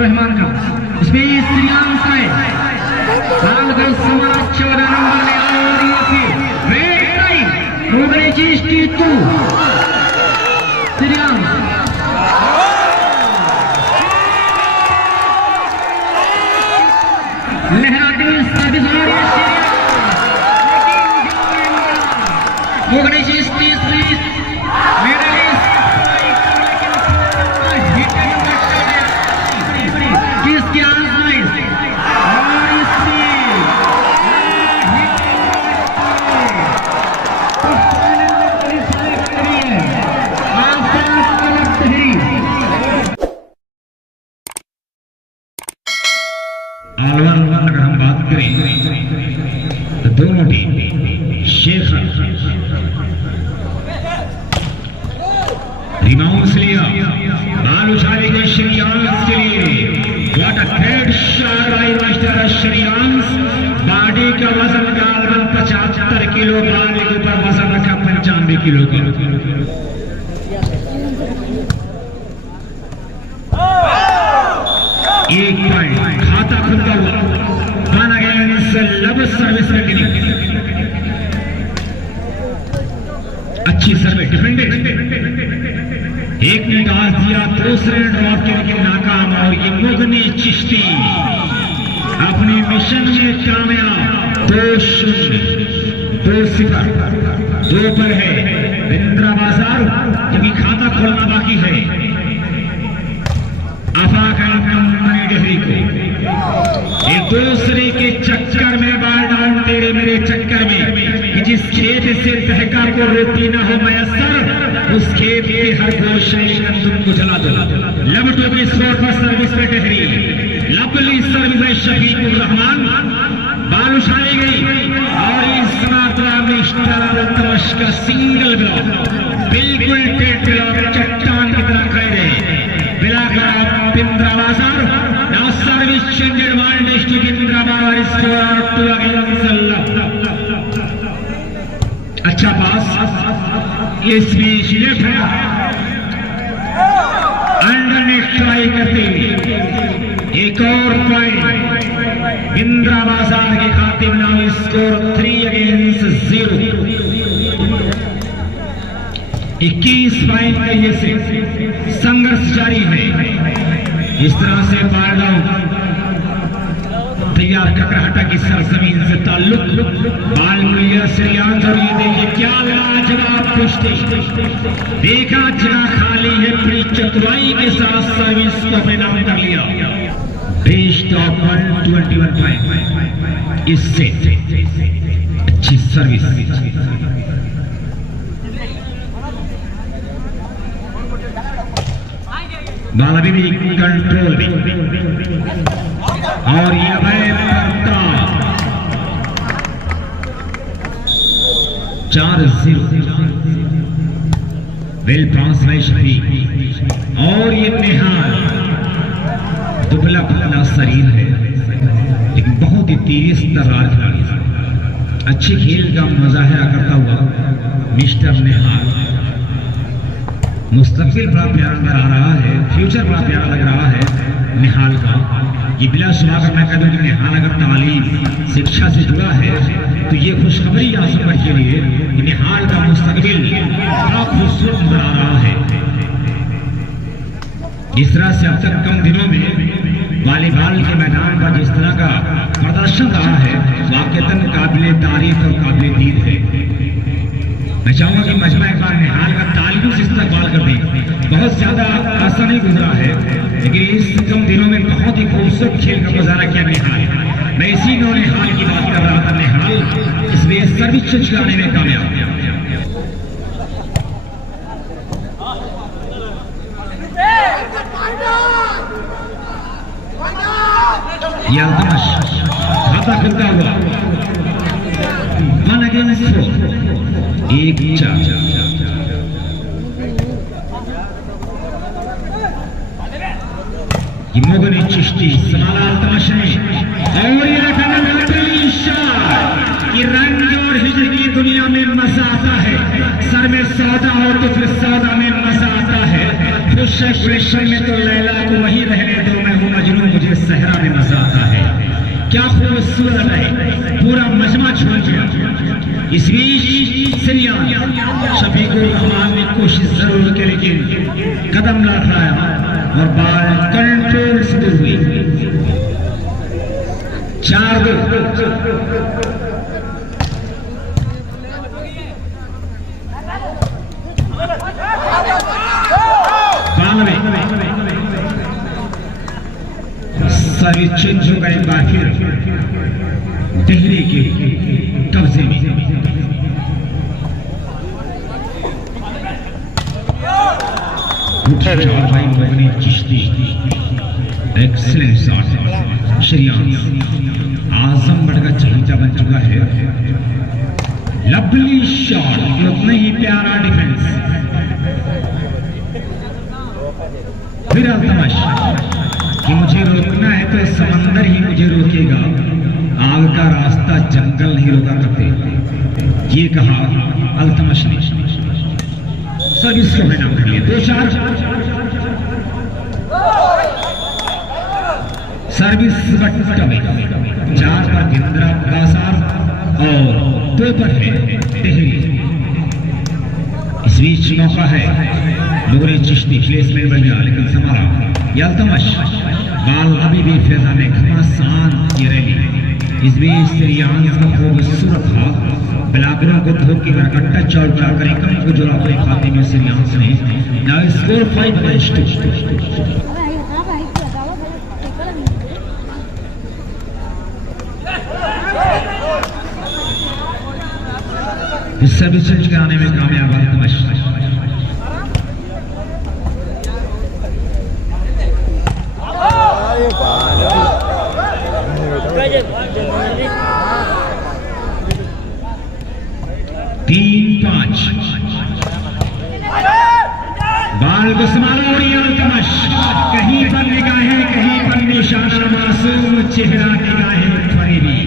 रहमान का इसमें श्रीयांश है लाल का समा 14 नंबर में और ये फिर वेट टाइम मुगले चीज की तू श्रीयांश लहराते सर्विस और मुगले चीज 30 अगर हम बात करें तो दोनों टीम शेख रिबाउंड्स लिया बाल उछाले गए श्रीयांश के लिए what a great shot by master Shreyansh body का वजन गालबन 75 किलो बाल के ऊपर वजन रखा 95 किलो का एक पॉइंट खाता खुलता हुआ वन अगेंस्ट लब सर्विस टेक्निक अच्छी सर्विस डिफेंडेड एक ने डाल दिया दूसरे ड्रॉप करके नाकाम और ये मुगनी चिश्ती अपने मिशन में कामयाब 2-0 2 पर है बिंद्रा बाजार क्योंकि खाता खोलना बाकी है डेहरी को एक दूसरे के चक्कर में बाल डाउन तेरे मेरे चक्कर में जिस खेत से तहका को रोटी न हो मयसर उस खेत के हर गोशे तुमको जला दो लबटो के स्कोर पर सर्विस पे डेहरी लवली सर्विस है शफीकुर रहमान बाल उछाली गई और इस मात्रा में तमश का सिंगल ब्लॉक बिल्कुल टेट ब्लॉक चट्टान की तरह खड़े बिलाकर बिंद्रा बाजार now service changed one district Bindra बाजार score 2 against अच्छा पास ये स्पीच लेफ्ट है अंडरनेट ट्राई करते हुए एक और पॉइंट बिंद्रा बाजार के खाते में नाम स्कोर 3 against 0 21 पॉइंट के ये से संघर्ष जारी है इस तरह से बाल डाउन तैयार ककरहटा की सरजमीन से ताल्लुक बाल मिलिया श्रीयांश और ये देखिए क्या लाजवाब कुश्ती देखा जगह खाली है पूरी चतुराई के साथ सर्विस को अपने नाम कर लिया बेस्ट ऑफ 121 पॉइंट इससे अच्छी सर्विस बाला भी कंट्रोल और ये भय 4-0 वेल पास बाय शफीक और ये निहाल दुबला पतला शरीर है लेकिन बहुत ही तेज तर्रार खिलाड़ी अच्छे खेल का मुजाहरा करता हुआ मिस्टर निहाल मुस्तकबिल बड़ा प्यारा नजर आ रहा है फ्यूचर बड़ा प्यारा लग रहा है निहाल का ये बिला शुबा कर मैं कह दूं कि निहाल अगर तालीम शिक्षा से जुड़ा है तो ये खुशखबरी आप सब के लिए कि निहाल का मुस्तकबिल बड़ा खूबसूरत नजर आ रहा है जिस तरह से अब तक कम दिनों में वॉलीबॉल के मैदान पर जिस तरह का प्रदर्शन रहा है वाकईतन काबिल तारीफ और काबिल दीद है मैं चाहूंगा कि मजमा एक बार निहाल का तालियों से इस्तेमाल कर दें बहुत ज्यादा आसान नहीं गुजरा है लेकिन इस कम दिनों में बहुत ही खूबसूरत खेल का मुजाहरा किया निहाल मैं इसी नौ निहाल की बात कर रहा था निहाल इसलिए सर्विस चलाने में कामयाब खाता खुलता हुआ 1 against 4 एक 4 ये मोगनी चिश्ती समालाल तमाशाई और ये ये रंग और हिजर की दुनिया में मजा आता है सर में सौदा हो तो फिर सौदा गुलशन गुलशन में तो लैला को वही रहने दो, मैं हूँ मजनू, मुझे सहरा में मजा आता है। क्या खूबसूरत है, पूरा मजमा छोड़ दिया। इस बीच शफीकुर रहमान ने कोशिश जरूर की, लेकिन कदम लड़खड़ाया और बाल कंट्रोल से दूर हुई। 4-2। सर्विस चेंज हो गए, बार फिर दिल्ली के कब्जे में। भाई मगनी चिश्ती, एक्सीलेंट शॉट। श्रेयांश आजमगढ़ का चहीता बन चुका है। लवली शॉट, उतना ही प्यारा डिफेंस। फिर अल्तमश कि मुझे रोकना है तो समंदर ही मुझे रोकेगा, आग का रास्ता जंगल नहीं रोका करते, ये कहा अल्तमश ने। सर्विस को नाम कर लिया। 2-4। सर्विस 4 पर गिंद्रा बासार और 2 पर है टिहरी। इस बीच मौका है मुगरे चिश्ती, प्लेसमेंट बन गया लेकिन संभाला अल्तमश। बाल अभी भी फिजा में घमासान की रैली। इस बीच श्रेयांश का खूबसूरत हाथ बिलाकरों को धोखे कर टच आउट कर एकम को जोड़ा अपने खाते में श्रेयांश ने। Now score 5-2। इस सर्विस चेंज कराने में कामयाब अल्तमश। बाल को संभालो और अल्तमश। कहीं पर निगाहें, कहीं पर निशाना, मासूम चेहरा, निगाहें फरेबी।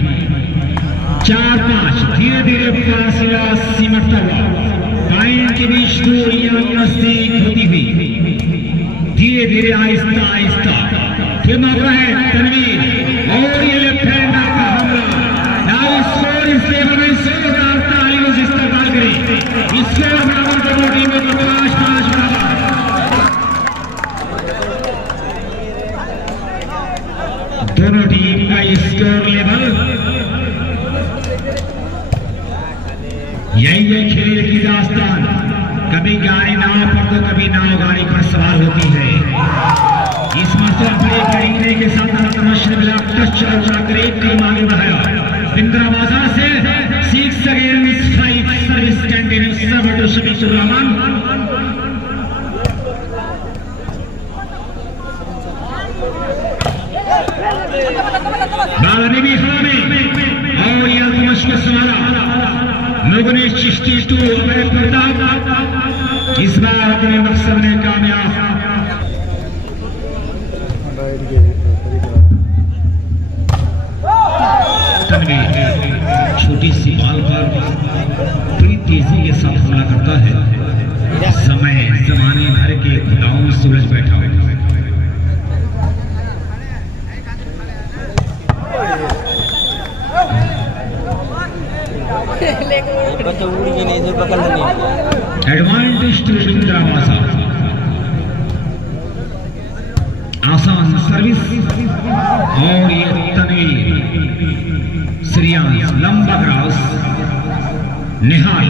4-5। धीरे धीरे फासला सिमटता हुआ, पॉइंट के बीच दूरियां नजदीक होती हुई, धीरे धीरे आहिस्ता आहिस्ता। फिर मौका है तनवीर और ये लेफ्ट हैंडर का हमला। नाउ स्कोर इस लेवल में 100,000 इस्तेमाल करें। इसके बराबर दोनों टीमों को 5-5 बराबर। दोनों टीम का स्कोर लेवल यही है खेल की दास्तान। कभी गाड़ी नाव पर तो कभी नाव गाड़ी पर सवार होती है। इस मसले पर करीने के साथ अल्तमश ने मिला टच और ग्रेट टीम आगे बढ़ाया। बिंद्रा बाजार से 6 against 5 service continues serve to Shafiqur Rahman. बालने भी हवा में और ये अल्तमश को संभाला। लोगों ने चिश्ती 2 अमर प्रताप इस बार अपने मकसद में कामयाब। तनवीर छोटी सी बाल पर बड़ी तेजी के साथ हमला करता है। समय जमाने भर के खुदाओं में सूरज बैठा हुआ है। एडवांटेज टू बिंद्रा बासार। आसान सर्विस और ये तनवीर। श्रेयांश लंबा क्रॉस, निहाल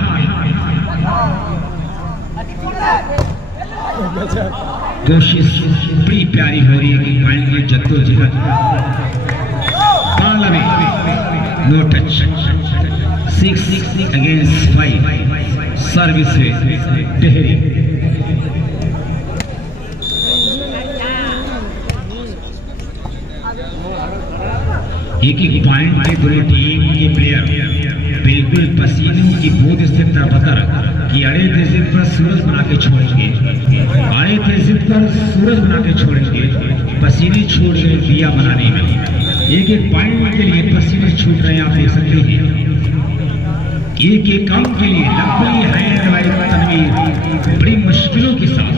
कोशिश बड़ी प्यारी हो रही है कि पॉइंट की जद्दोजहद। No touch. 6 अगेंस्ट 5 सर्विस है टिहरी। एक पॉइंट पे दोनों टीम के प्लेयर बिल्कुल पसीनों की बूंद से तरबतर कि अड़े थे जिद पर सूरज बना के छोड़ेंगे, अड़े थे जिद पर सूरज बना के छोड़ेंगे, पसीने छूट रहे दिया बनाने में। एक पॉइंट के लिए पसीने छूट रहे हैं, आप देख सकते हैं। एक काम के लिए लंबी है तनवीर बड़ी मुश्किलों के साथ,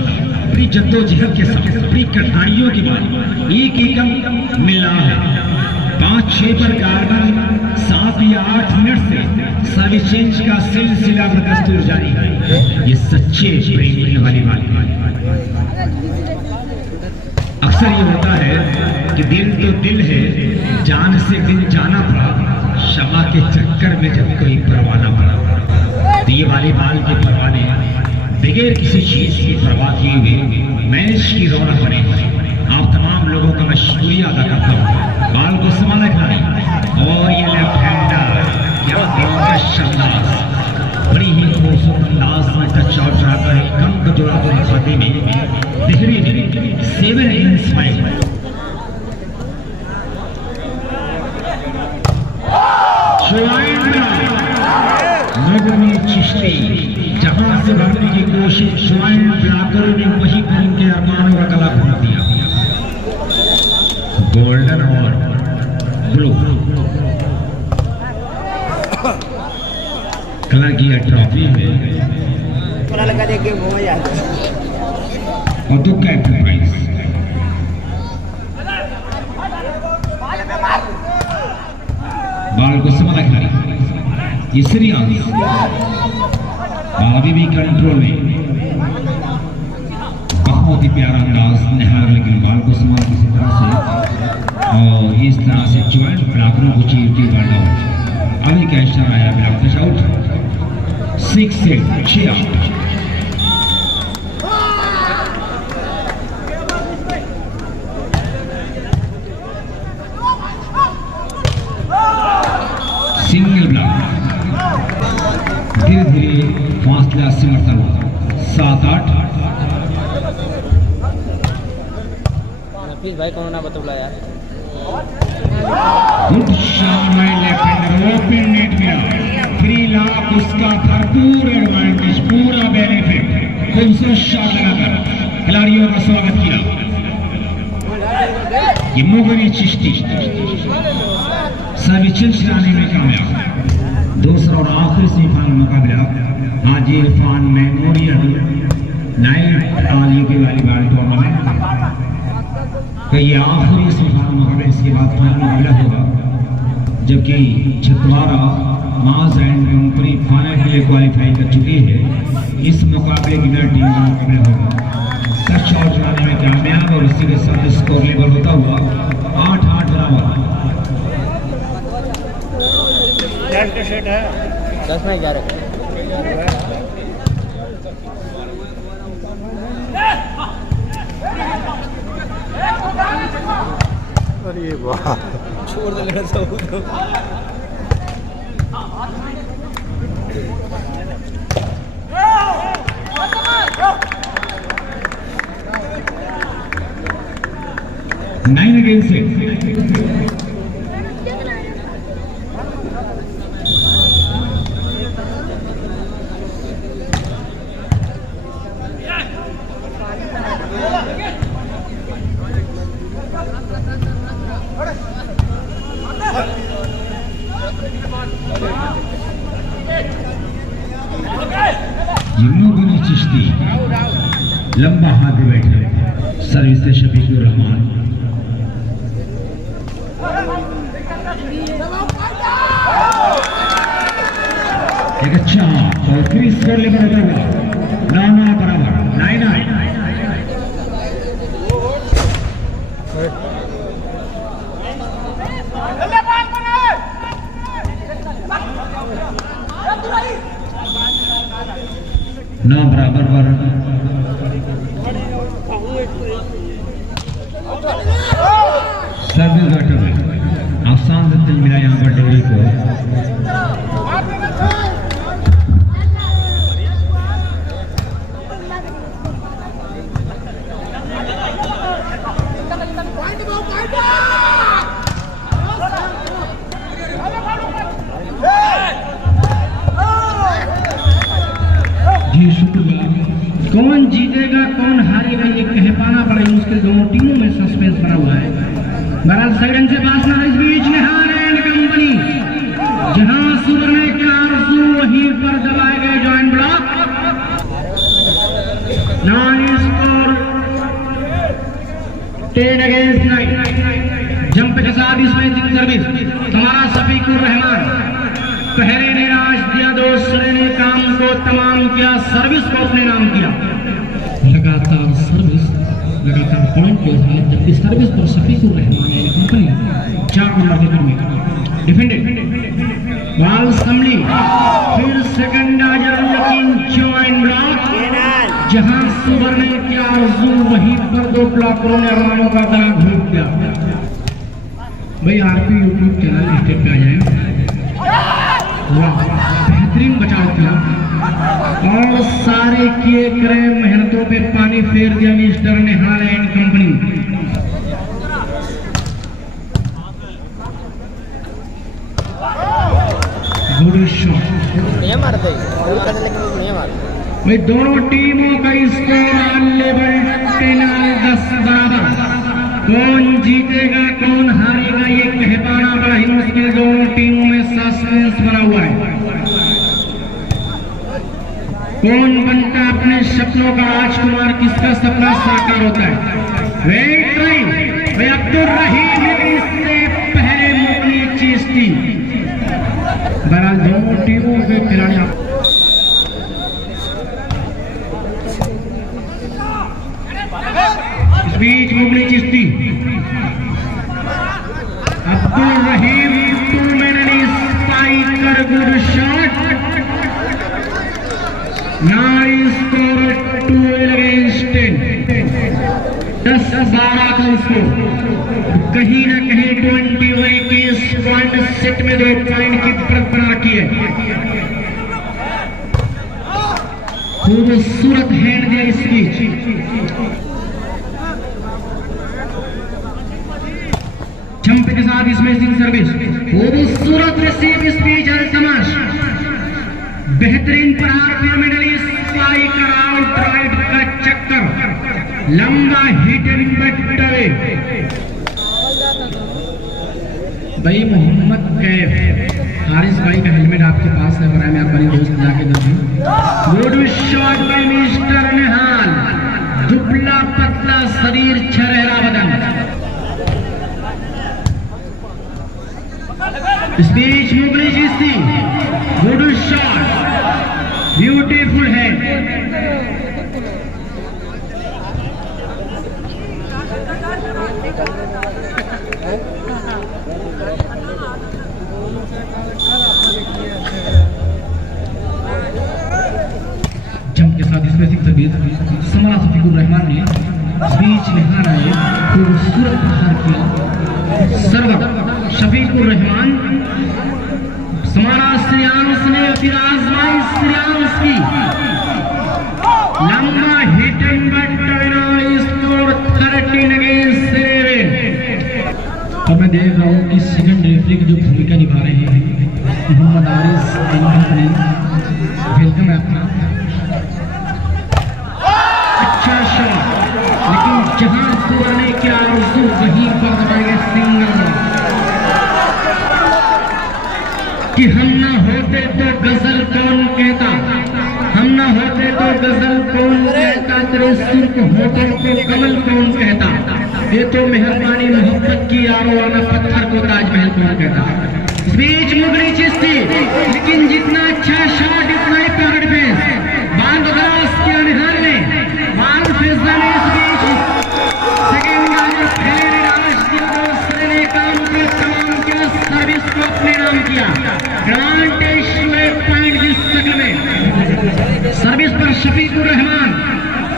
बड़ी जद्दोजहद के साथ, बड़ी कठिनाइयों के बाद एक एकम मिल रहा है। 5-6 पर कार्बन 7 या 8 मिनट से सर्विस चेंज का सिलसिला बदस्तूर जारी है। ये सच्चे प्रेमी वाली बात है। अक्सर ये होता है कि दिल तो दिल है, जान से दिल जाना पड़ा, शमा के चक्कर में जब कोई परवाना पड़ा। तो ये वालीबाल के परवाने बगैर किसी चीज की परवाह किए हुए मैच की रौनक बने। आप तमाम लोगों का मैं शुक्रिया अदा करता हूँ। बाल को संभाला खिलाड़ी और ये लेफ्ट हैंडर, क्या दिलकश अंदाज, बड़ी ही खूबसूरत अंदाज में टच आउट जाता है। कम का जोड़ा तो दिखाते में बेहतरीन 7 इन स्माइल। नगमी चिश्ती जहां से भरने की कोशिश शुआइब ब्लाकर ने वही उनके अरमानों का गला घोट दिया। गोल्डन और ब्लू कलर की ट्रॉफी में और 2 कैप्टन प्राइज। बाल को संभाला खिलाड़ी, ये सीरियस अभी भी कंट्रोल में, बहुत ही प्यारा अंदाज निहार, लेकिन बाल को संभाल किसी तरह से और इस तरह से ज्वाइंट ब्लॉकरों को चीरती बाल आउट। अभी क्या इशारा आया, ब्लॉक टच आउट, 6 से 6 आउट। सिंगल ब्लॉक, धीरे धीरे फासला सिमटता हुआ 7-8। भाई कौन ना बतौला यार। Good shot by left hander, open net में फ्री लॉक, उसका भरपूर एडवांटेज, पूरा बेनिफिट। खूबसूरत शॉट लगाकर खिलाड़ियों का स्वागत किया। ये मुगरी चिश्ती सर्विस चलाने में कामयाब। दूसरा और आखिरी सेमीफाइनल मुकाबला आज Irfan memorial night Alia volleyball tournament का ये आखिरी सेमीफाइनल मुकाबला। इसके बाद फाइनल मुकाबला होगा, जबकि छिंदवाड़ा माज एंड कंपनी फाइनल के लिए क्वालिफाई कर चुकी है। इस मुकाबले की विनर टीम का मुकाबला होगा। टच आउट चलाने में कामयाब और इसी के साथ स्कोर लेवल होता हुआ 8-8 बराबर। 10 में 11। अरे वाह, छोड़ दे लड़ा सा तो। Nine against 6. जिन्होंने चिश्ती लंबा हाथ बैठे, सर्विस से शफीकुर रहमान। एक अच्छा और फिर स्कोर लेवल होता हुआ 9-9 बराबर, 9-9। नौ बराबर पर सर्विस बैठक में आसान से मिला यहाँ पर डेरी को। जी शुक्रिया। कौन जीतेगा कौन हारेगा ये कह पाना बड़ा मुश्किल, दोनों टीमों में सस्पेंस बना हुआ है। बहरहाल सेकंड से पास ना, इस बीच निहार एंड कंपनी, जहां सुधरने के आरज़ू वहीं पर दबाए गए joint block. Nice score 10 against 9। Jump के साथ इसमें सर्विस हमारा शफीकुर रहमान। पहले ने राज दिया, दूसरे ने काम को तमाम किया, सर्विस को अपने नाम किया। लगातार सर्विस, लगातार पॉइंट के साथ जबकि सर्विस पर शफीकुर रहमान ने कंपनी 4 नंबर के में डिफेंडेड बॉल संभली, फिर सेकंड आजर लेकिन जॉइन ब्लॉक जहां सुवर ने किया आरज़ू वहीं पर 2 ब्लॉकरों ने अरमानों का गला घोट दिया। भाई आरपी यूट्यूब चैनल स्टेट पे आ जाए। वाह, बेहतरीन बचाव किया और सारे किए करे मेहनतों पे पानी फेर दिया mister Nihal and company. Good shot. नहीं मारते नहीं मारते भाई दोनों टीमों का स्कोर लेवल 10 बराबर। कौन जीतेगा कौन हारेगा ये कह पाना बड़ा ही मुश्किल। दोनों टीमों में सस्पेंस बना हुआ है। कौन बनता है अपने सपनों का राजकुमार, किसका सपना साकार होता है। भाई अब्दुल रहीम इससे पहले मुगली चिश्ती। बहरहाल दोनों टीमों के खिलाड़ी इस बीच मुगली Chishti, Abdul Rahim 2 man spiker, good shot. Nice score 12 against 10। 10-12 का स्कोर। कहीं ना कहीं 21 पॉइंट सेट में 2 पॉइंट की बरकरार की है। खूबसूरत हैंड दिया इस बीच। जंप के साथ स्मैशिंग सर्विस, खूबसूरत रिसीव इस बीच तमाश। बेहतरीन प्रहार पिरामिडली स्पाइकर आउट राइट का चक्कर, लंबा हिट एंड बट्टे। भाई मोहम्मद कैफ हारिस भाई का हेलमेट आपके पास है, मैं अपनी दोस्त जाके दूँ। गुड शॉट बाय मिस्टर निहाल। दुबला पतला शरीर, छरहरा बदन। इस बीच मुगली चिश्ती, गुड शॉट, ब्यूटीफुल है। जंप के साथ इसमें समारा शफीकुर रहमान ने बीच निहार आए, खूबसूरत प्रहार किया। सर्वर शफीकुर रहमान, समारा श्रेयांश ने फिर आजमाई श्रेयांश की, लंबा hit and but score 13 against 7। अब मैं देख रहा हूँ कि सेकंड रेफरी की जो भूमिका निभा रहे हैं Mohammad Aaris and company, welcome है अपना। अच्छा शॉट, लेकिन जहां सुवर ने किया आरज़ू वहीं पर दबाएंगे सिंगल। कि हम ना होते तो गजल कौन कहता, हम ना होते तो गजल कौन कहता, तेरे सुर को होठों को कमल कौन कहता। ये तो मेहरबानी मोहब्बत की यारो, वाला पत्थर को ताजमहल कौन कहता। इस बीच मुगली चिश्ती, लेकिन जितना अच्छा शॉट इतना ही पैकेट फेस। बाल बदलास किया निहाल ने, बाल फेसा ने इस बीच सेकेंड आजर पहले ने राज दिया, दूसरे ने काम को तमाम किया, सर्विस को अपने नाम किया। पॉइंट जिस शक्ल में सर्विस पर शफीकुर रहमान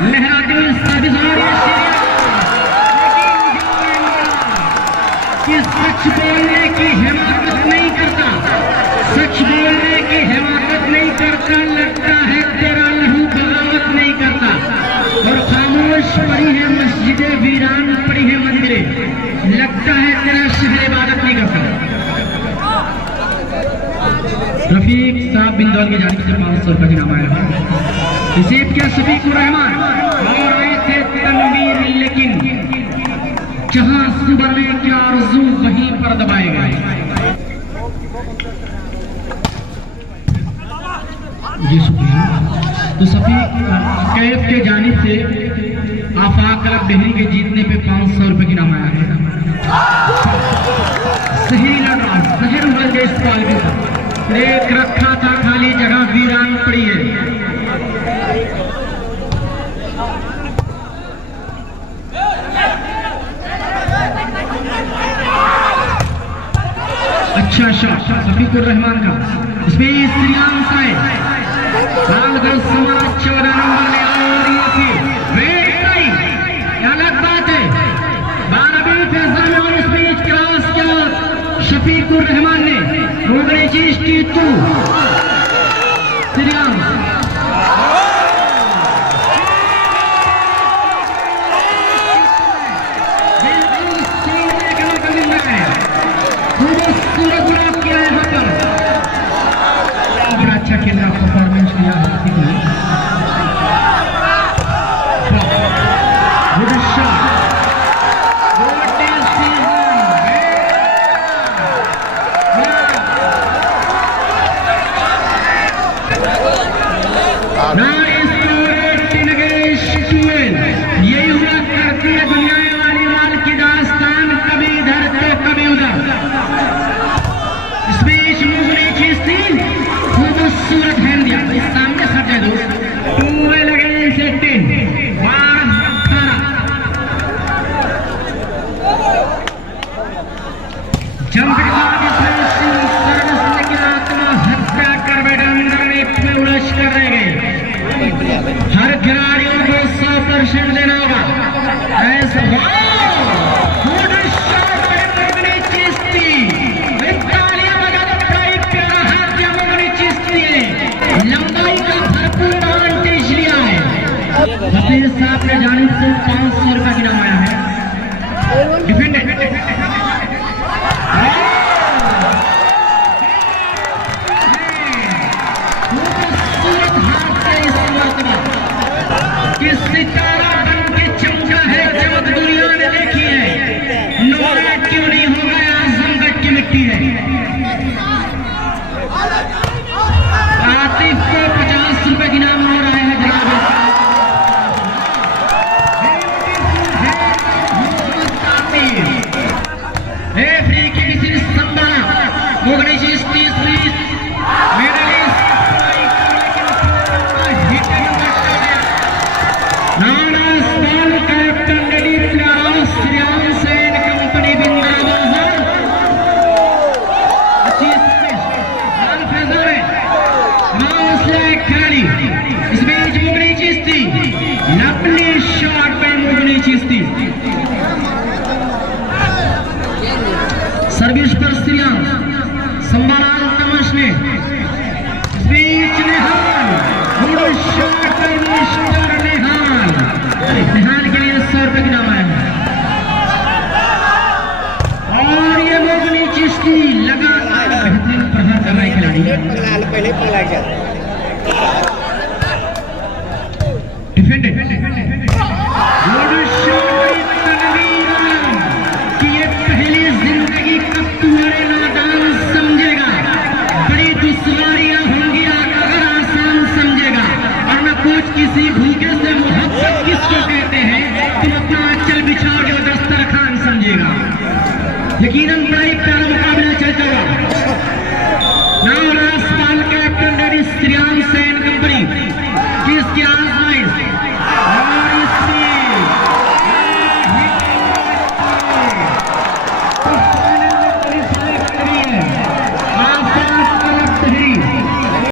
लहराते हुए सर्विस और कि सच बोलने की हिमाकत नहीं करता, सच बोलने की हिमाकत नहीं करता। लगता है तेरा लहू बगावत नहीं करता। और खामोश पड़ी है मस्जिदें, वीरान पड़ी है मंदिरें, लगता है तेरा शहर इबादत नहीं करता। रफीक साहब बिंदौल की जानिब से 500 रुपए इनाम आया। रिसीव किया शफीकुर रहमान और आए थे तनवीर, लेकिन जहां सुवर ने किया आरज़ू वहीं पर दबाए गए। जी शुक्रिया। तो शफीक कैफ के जानिब से आफाक क्लब बेहरी के जीतने पे 500 रुपए की इनाम आया है। सही लड़ रहा, सही उगल के इस बॉल के साथ एक रखा था, खाली जगह वीरान पड़ी है। अच्छा शॉट शफीकुर रहमान का, इसमें श्रीराम साहेब लाल गल सवा 14 नंबर में, और ये फिर अलग बात है 12 फैसला में, और इस बीच क्रॉस किया शफीकुर रहमान ने, मुगली चीज की तू श्रीराम अच्छा खेलना परफॉर्मेंस किया है। यही हुआ करती है दुनिया वाली वाल की दास्तान, कभी इधर तो कभी उधर। इस बीच मुगली चीज थी खूबसूरत हैंड दिया, इस सामने सट है दोस्त, टूवे लगे इसे 10 जंप के बाद इसमें सर्विस लेकिन आत्महत्या कर बैठा, अंदर एक में उलझ कर रह गए। हर खिलाड़ियों को 100% देना होगा। ऐसा गुड शॉट मुगली चिश्ती, तालियां बजा दो, बड़ा ही प्यारा हाथ दिया मुगली चिश्ती ने, लंबाई का भरपूर एडवांटेज लिया है। वकील साहब ने जानिब से 500 रुपए की इनाम आया है। डिफेंडेड सितारा बन के चमका है, चमक दुनिया ने देखी है। नोरा क्यों नहीं हो गया, आजमगढ़ की मिट्टी है। आतिफ को 50 रुपए की इनाम हो रहा है जनाब। फ्री की किसी संभाला मुगली चीज 30 मेडलिस्ट कैप्टन नदीप प्यारा श्रीराम सेन कंपनी बिंद्राबाजार खिलाड़ी। इस बीच मुगली चिश्ती नकली शॉट पे मुगली चिश्ती, सर्विस पर श्रीराम संभाला तमश ने, इस बीच निहाल गुड शॉट पे मिस्टर निहाल के लिए 100 रुपए की इनाम आया। और ये मुगली चिश्ती लगातार बेहतरीन प्रहार कर रहा है खिलाड़ी। पहले पगला गया डिफेंडेड गुड शॉट कि ये पहली जिंदगी कब तुम्हारे नादान समझेगा, बड़ी दुश्वारियां होंगी अगर आसान समझेगा, और मैं कुछ किसी भूखे